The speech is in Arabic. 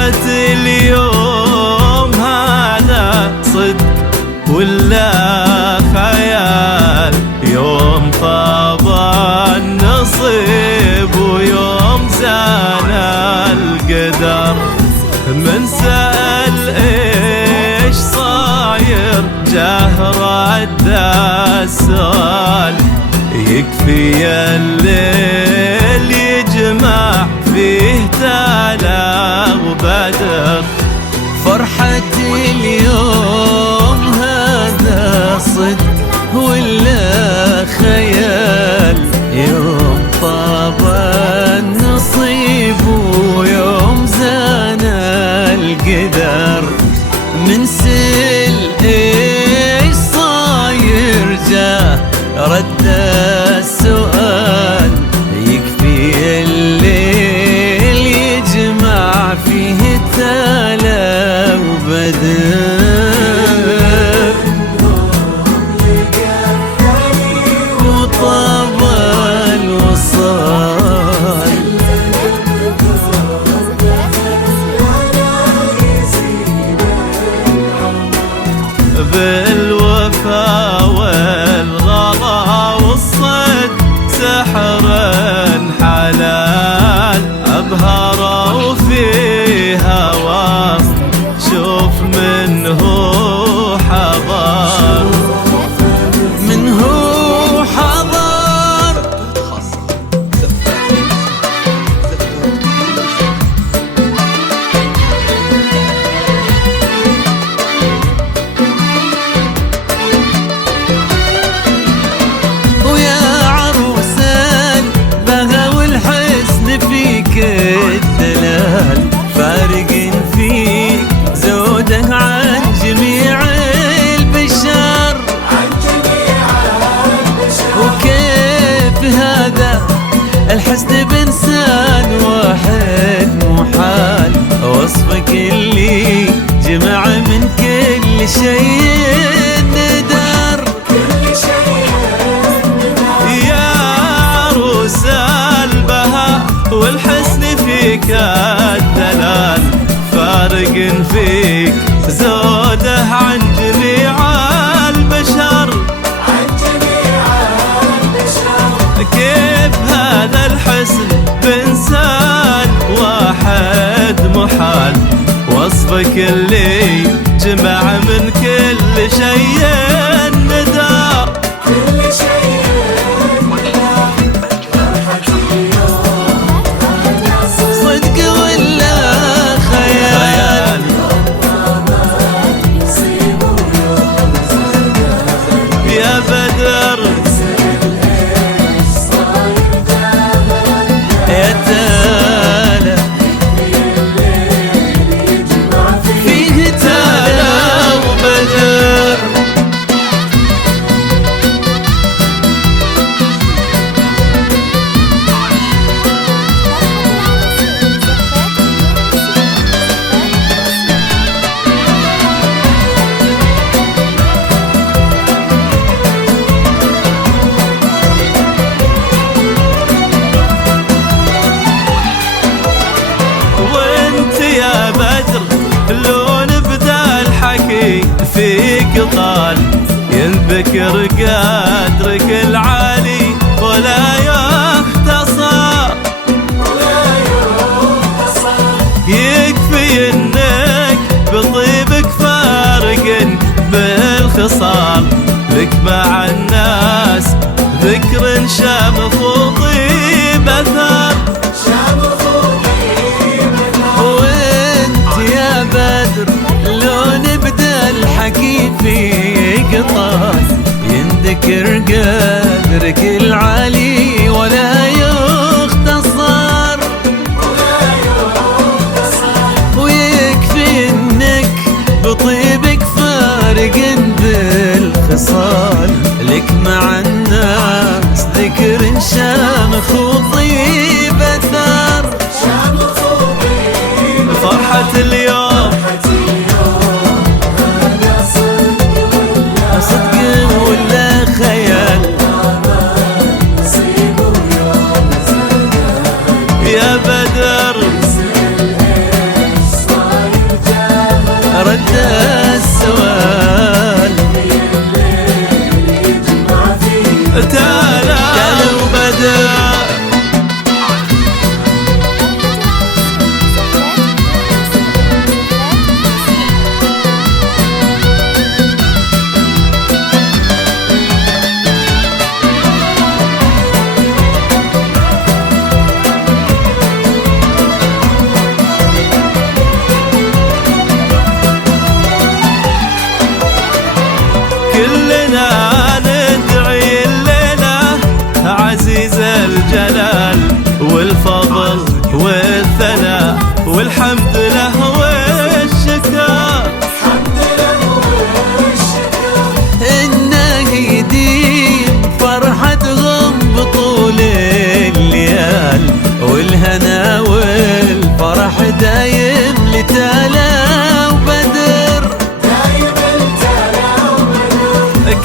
فرحة اليوم هذا صدق ولا خيال؟ يوم طاب النصيب ويوم زان القدر. من سأل ايش صاير جاه رد السؤال، يكفي الليل يجمع فيه تلا وبدر. فرحة اليوم هذا صدق ولا خيال؟ يوم طاب النصيب ويوم زان القدر. من سل ايش صاير جاه رد السؤال، يكفي الليل يجمع فيه تلا وبدر. وطاب الوصال بالوفا والغلا والصد، سحر حلال أبهر فيها وصف. شوف منه حضر، منه حضر. ويا عروسان بها والحسن فيك الدلال، فارق فيك زوده عن جميع البشر. وكيف هذا الحسن بإنسان واحد محال؟ وصفك اللي جمع من كل شيء ندر. يا عروس البهاء والحسن فيك الدلال، فارق فيك زوده عن جميع البشر. كيف هذا الحسن بإنسان واحد محال؟ وصفك اللي جمع من كل شيء ندار. صدق ولا خيال؟ يا بدر يا تالا فيه تالا وبدر. لون بدا الحكي فيك طال، ينذكر قدرك العالي ولا يختصر. يكفي انك بطيبك فارق بالخصال، لك مع الناس ذكر شامخ وطيب اثر. بدر لون بدا الحكي فيك طال، ينذكر قدرك العالي ولا يختصر. ويكفي انك بطيبك فارق بالخصال، لك مع الناس ذكر شامخ وطيب اثر. فرحة اليوم صدق ولا خيال؟ يا بدر كلنا ندعي الليلة عزيز الجلال والفضل والثناء والحمد له والشكر، إنه يديم فرحتهم بطول الليال، والهنا والفرح دايم لتلا وبدر، دايم لتلا وبدر.